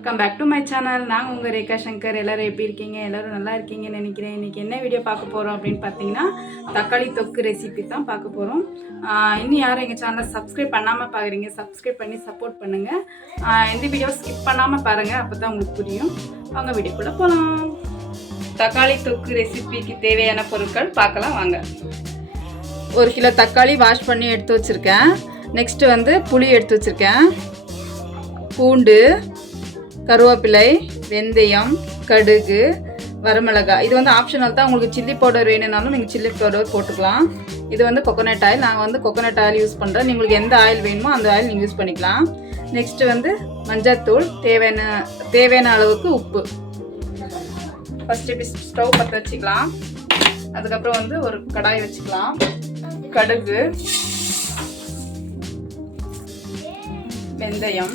Welcome back to my channel. நாங்கள் உங்கள் ரேகா சங்கர். எல்லோரும் எப்படி இருக்கீங்க? எல்லோரும் நல்லா இருக்கீங்கன்னு நினைக்கிறேன். இன்றைக்கி என்ன வீடியோ பார்க்க போகிறோம் அப்படின்னு பார்த்தீங்கன்னா, தக்காளி தொக்கு ரெசிபி தான் பார்க்க போகிறோம். இன்னும் யாரும் எங்கள் சேனலை சப்ஸ்கிரைப் பண்ணாமல் பார்க்குறீங்க, சப்ஸ்கிரைப் பண்ணி சப்போர்ட் பண்ணுங்கள். இந்த வீடியோ ஸ்கிப் பண்ணாமல் பாருங்கள், அப்போ தான் உங்களுக்கு புரியும். அவங்க வீடியோ கூட போகலாம். தக்காளி தொக்கு ரெசிபிக்கு தேவையான பொருட்கள் பார்க்கலாம் வாங்க. 1 கிலோ தக்காளி வாஷ் பண்ணி எடுத்து வச்சுருக்கேன். நெக்ஸ்ட்டு வந்து புளி எடுத்து வச்சுருக்கேன், பூண்டு, கருவேப்பிலை, வெந்தயம், கடுகு, வரமிளகாய். இது வந்து ஆப்ஷனல் தான். உங்களுக்கு சில்லி பவுடர் வேணும்னாலும் நீங்கள் சில்லி பவுடர் போட்டுக்கலாம். இது வந்து கோகோனட் ஆயில். நாங்கள் வந்து கோகோனட் ஆயில் யூஸ் பண்ணுறோம். உங்களுக்கு எந்த ஆயில் வேணுமோ அந்த ஆயில் நீங்கள் யூஸ் பண்ணிக்கலாம். நெக்ஸ்ட்டு வந்து மஞ்சள்தூள், தேவையான அளவுக்கு உப்பு. ஃபஸ்ட்டு இப்படி ஸ்டவ் பற்ற வச்சுக்கலாம். அதுக்கப்புறம் வந்து ஒரு கடாய் வச்சுக்கலாம். கடுகு, வெந்தயம்,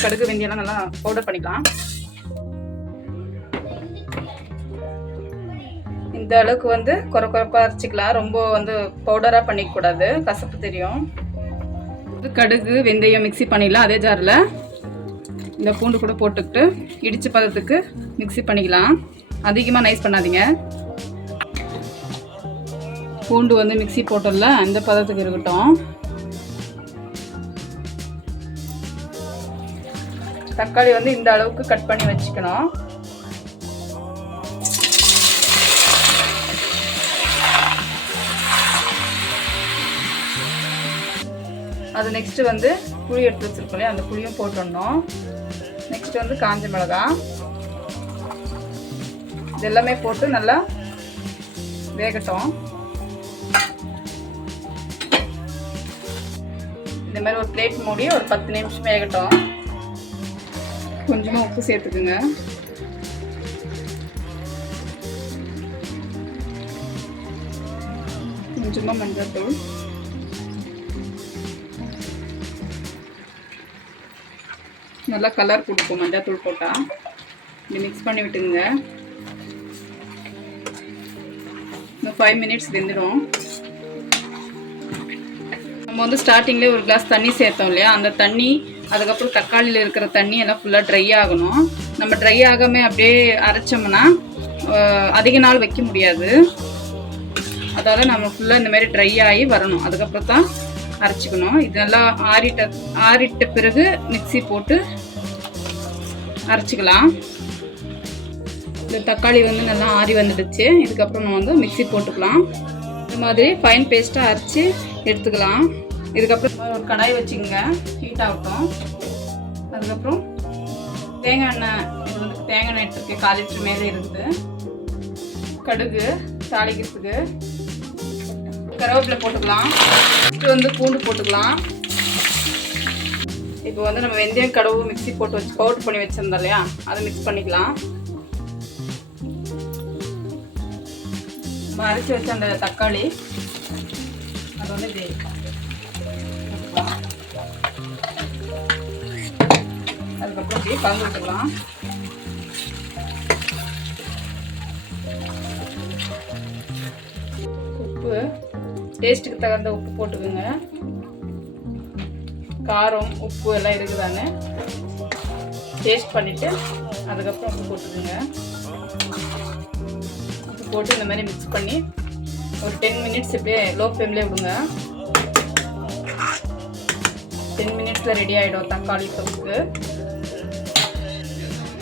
கடுகு வெந்தயம்லாம் நல்லா பவுடர் பண்ணிக்கலாம். இந்த அளவுக்கு வந்து குறைப்பா அரைச்சிக்கலாம். ரொம்ப வந்து பவுடரா பண்ணிக்க கூடாது, கசப்பு தெரியும். கடுகு வெந்தயம் மிக்சி பண்ணிடலாம். அதே ஜாரில் இந்த பூண்டு கூட போட்டுக்கிட்டு இடிச்சு பதத்துக்கு மிக்சி பண்ணிக்கலாம். அதிகமாக நைஸ் பண்ணாதீங்க. பூண்டு வந்து மிக்சி போட்டோம்ல, அந்த பதத்துக்கு இருக்கட்டும். தக்காளி வந்து இந்த அளவுக்கு கட் பண்ணி வச்சுக்கணும். அது நெக்ஸ்ட் வந்து புளி எடுத்து வச்சிருக்கோம், அந்த புளியும் போட்டுடணும். நெக்ஸ்ட் வந்து காஞ்ச மிளகாய், இது எல்லாமே போட்டு நல்லா வேகட்டும். இந்த மாதிரி ஒரு பிளேட் மூடி ஒரு 10 நிமிஷம் வேகட்டும். கொஞ்சமாக உப்பு சேர்த்துக்குங்க. கொஞ்சமாக மஞ்சள் தூள், நல்லா கலர் கொடுக்கும் மஞ்சள் தூள் போட்டால். இப்படி மிக்ஸ் பண்ணி விட்டுங்க. இன்னும் 5 மினிட்ஸ் வெந்துடும். நம்ம வந்து ஸ்டார்டிங்லேயே ஒரு கிளாஸ் தண்ணி சேர்த்தோம் இல்லையா, அந்த தண்ணி அதுக்கப்புறம் தக்காளியில் இருக்கிற தண்ணி எல்லாம் ஃபுல்லாக ட்ரை ஆகணும். நம்ம ட்ரை ஆகாமல் அப்படியே அரைச்சோம்னா அதிக நாள் வைக்க முடியாது. அதால் நம்ம ஃபுல்லாக இந்த மாதிரி ட்ரை ஆகி வரணும். அதுக்கப்புறம் தான் அரைச்சிக்கணும். இது நல்லா ஆறிட்ட பிறகு மிக்சி போட்டு அரைச்சிக்கலாம். இந்த தக்காளி வந்து நல்லா ஆறி வந்துடுச்சு. இதுக்கப்புறம் நம்ம வந்து மிக்சி போட்டுக்கலாம். இந்த மாதிரி ஃபைன் பேஸ்ட்டாக அரைச்சி எடுத்துக்கலாம். இதுக்கப்புறம் ஒரு கடாய் வச்சுக்கோங்க, ஹீட் ஆகட்டும். அதுக்கப்புறம் தேங்காய் எண்ணெய், இது வந்து தேங்காய் எண்ணெய் எடுத்துருக்கு, 1/4 லிட்டர் மேலே இருக்குது. கடுகு தாளிக்கிறதுக்கு, கருவேப்பிலை போட்டுக்கலாம். இது வந்து பூண்டு போட்டுக்கலாம். இப்போ வந்து நம்ம வெந்தயம் கடவு மிக்சி போட்டு வச்சு பவுடர் பண்ணி வச்சுருந்தோம் இல்லையா, அதை மிக்ஸ் பண்ணிக்கலாம். நம்ம அரைச்சி வச்ச அந்த தக்காளி அது வந்து அதுக்கப்புறம் அப்படியே கலந்து விட்டுக்கலாம். உப்பு டேஸ்ட்டுக்கு தகுந்த உப்பு போட்டுக்கோங்க. காரம் உப்பு எல்லாம் இருக்குதான்னு டேஸ்ட் பண்ணிவிட்டு அதுக்கப்புறம் உப்பு போட்டுக்கோங்க. உப்பு போட்டு இந்த மாதிரி மிக்ஸ் பண்ணி ஒரு 10 மினிட்ஸ் இப்படியே லோ ஃப்ளேம்லேயே விடுங்க. 10 மினிட்ஸில் ரெடி ஆகிடும் தக்காளி தொக்கு.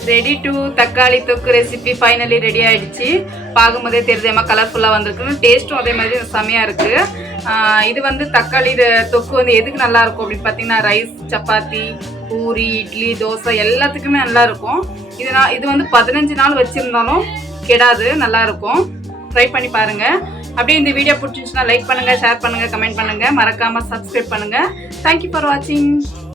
ரெடி டு தக்காளி தொக்கு ரெசிபி ஃபைனலி ரெடி ஆகிடுச்சு. பார்க்கும்போதே தெரியாம கலர்ஃபுல்லாக வந்திருக்கு. டேஸ்ட்டும் அதே மாதிரி செம்மையாக இருக்குது. இது வந்து தக்காளி தொக்கு வந்து எதுக்கு நல்லாயிருக்கும் அப்படின்னு பார்த்தீங்கன்னா, ரைஸ், சப்பாத்தி, பூரி, இட்லி, தோசை எல்லாத்துக்குமே நல்லாயிருக்கும். இது வந்து 15 நாள் வச்சுருந்தாலும் கெடாது, நல்லாயிருக்கும். ட்ரை பண்ணி பாருங்கள். அப்படியே இந்த வீடியோ பிடிச்சிருந்துச்சுன்னா லைக் பண்ணுங்கள், ஷேர் பண்ணுங்கள், கமெண்ட் பண்ணுங்கள். மறக்காமல் சப்ஸ்கிரைப் பண்ணுங்கள். தேங்க்யூ ஃபார் வாட்சிங்.